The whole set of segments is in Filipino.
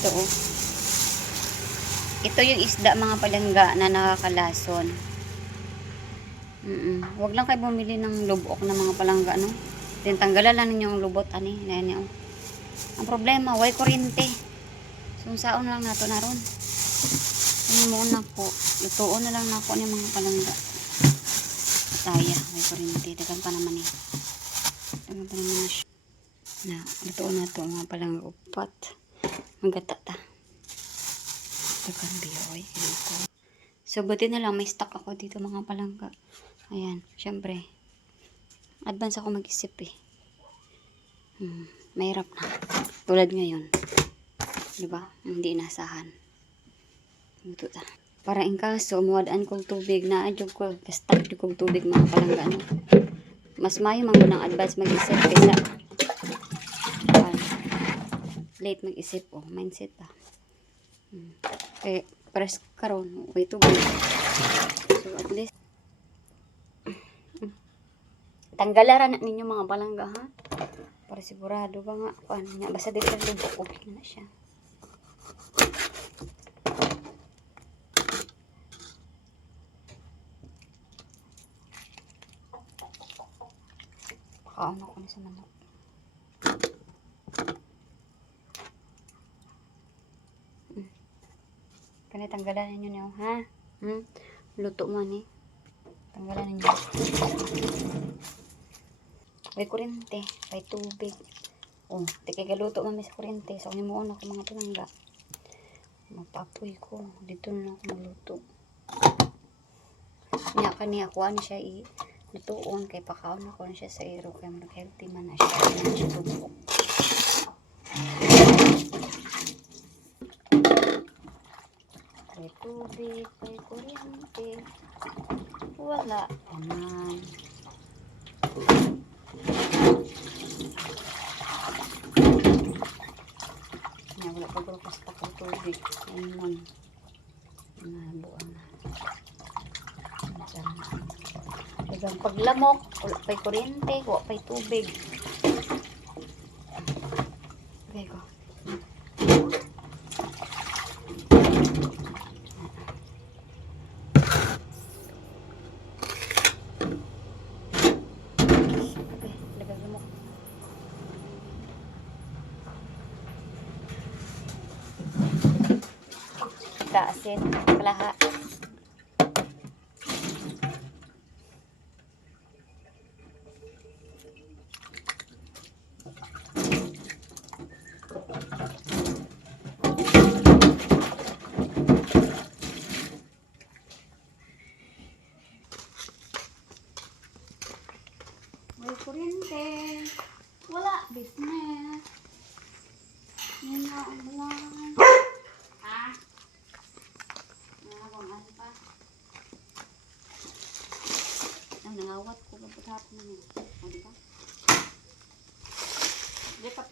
Ito oh. Ito yung isda mga palangga na nakakalason. Huwag lang kayo bumili ng lubok na mga palangga, no? Then tanggalan lang ninyo yung lubot, ani. Ayan, oh. Ang problema, way kuryente. So, saon lang nato na ron. Ano muna po. Lutuon na lang na po ni mga palangga. Pataya, way kuryente. Dagan pa naman eh. Dagan pa naman na siya. Na, lutuon na to mga palangga. Upat. Magata ta. Dagan biyoy. So, buti na lang may stock ako dito mga palangga. Ayan, syempre. Advance ako mag-isip eh. Mahirap na. Tulad ngayon. Diba? Hindi inasahan. Ito ta. Para in kaso, muwadaan kong tubig na adjog ko. Kastak kong tubig mga palangga. No? Mas mayo man ko ng advance mag-isip kaysa late mag-isip. Oh, mindset pa. Eh, press karon. Okay, tubig. So, at least tanggalaran na ninyo mga palangga, ha? Para sigurado ba nga, paano niya, basta dito ang lubok, okay na siya. Pakaon ako na sa manok. Kani tanggalan ninyo niyo, ha? Luto mo ni. Tanggalan ninyo. May kuryente, may tubig. Oh, tikagaluto mami sa kuryente. So, himuon ako mga palangga. Magpapoy ko. Dito na ako magluto. Niya kani ako ano siya lutuon kay pakaon ako na siya sa iro kay mag-healthy man na siya. Hindi na siya tubok. May tubig, may kuryente. Wala naman. Wala pa ko kasta ko tubig. Ayun. Nabuan na. Dagang paglamok, wala pa'y kuryente, wala pa'y tubig. Okay ko. Okay, dagang lamok. Asin, palaha. May kuryente. Wala business. Yan na ang buwan. Ha? Nangawang pa. Ang nangawat ko kapag na nyo. O, diba? Diba?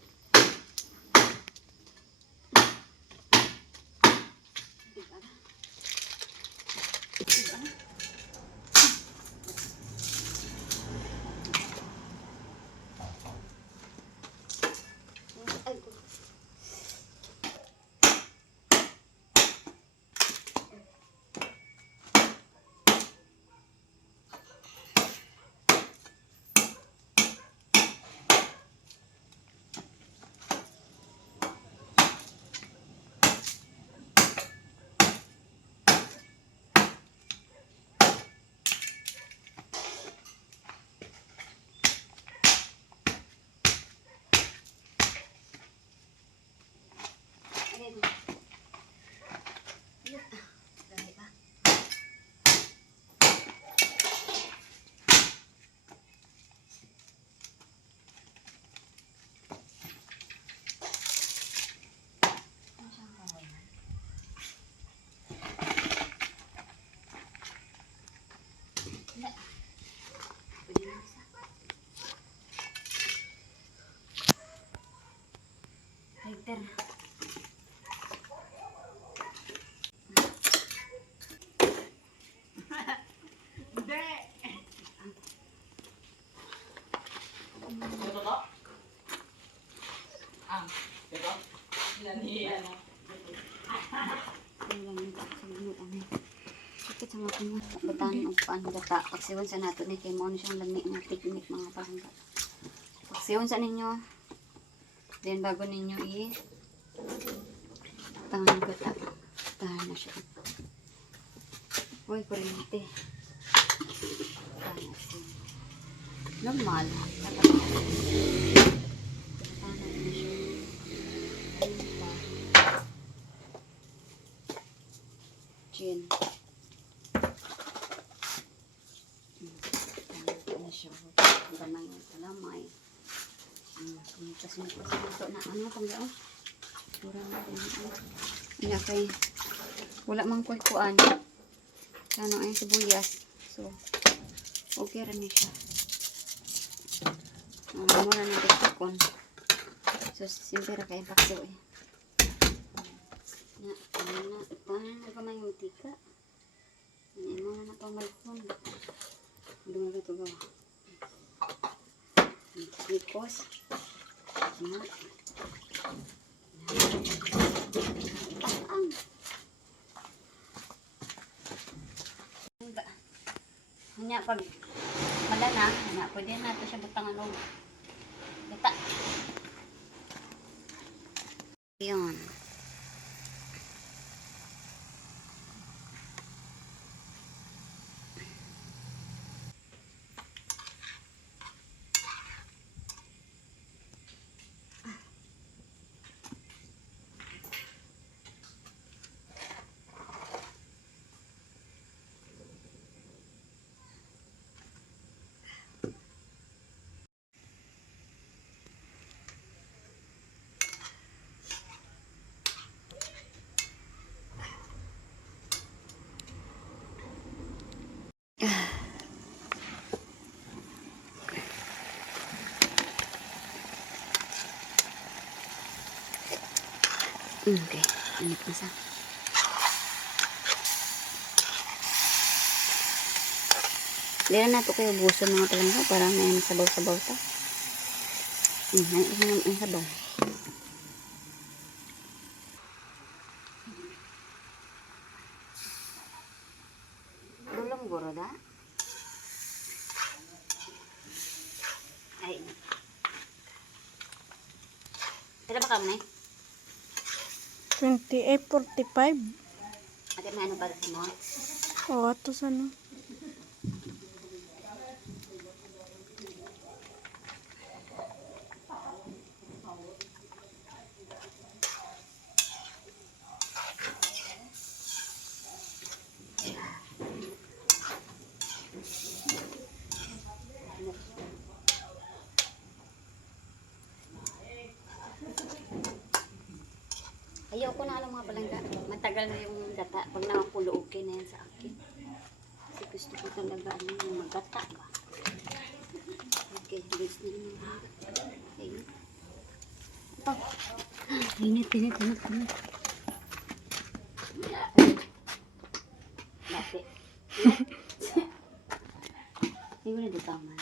Diba? Diba? Ay, ko. Lighter. Hindi. Ito to? Ito? Ilan ni ano? lang nito. Sige ani. Sakit sa mga mo. Batan og paan gata. Pagsiyon sa nato ni kay mo siyang lami nga technique mga palangga. Pagsiyon sa ninyo. Then bago ninyo tangan gata. Tahan na siya. Uy, kuryente. Tahan na siya. Normal. Tahan na siya. Ayun pa. Chin. Tahan na siya. Gamay ng talamay. Kasi ito na ano pang daon. Mura na rin. Ina kay wala mang kuan. Ano ay sibuyas. So okay ra ni siya. Mura na tikon. So simple ra kay pakso eh. Na tanan na gamay yung tika. Ini mo na to malkon. Dunga ka to gawa. Nikos. Na. Hanya pag malana, hanya pwede na ito siya butang ano. Gata. Yun. Okay, init na sa. Dila na ito kayo buson mga talangga para may sabaw-sabaw ta. Ang sabaw. Dulong guro da. Ay. Tira ba kami? 28:45. Ate may ano ba mo? Oo, ito sana. Ayaw ko na alam mga palangga. Matagal na yung gata. Pag nakapulo, okay na yan sa akin. Kasi gusto ko talaga yung magata ba. Okay, guys na yung magata. Okay. Ito. Init. Dati. Hindi ko na dutaman.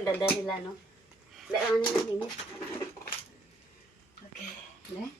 Dada nila, no? Daan nila init. Okay.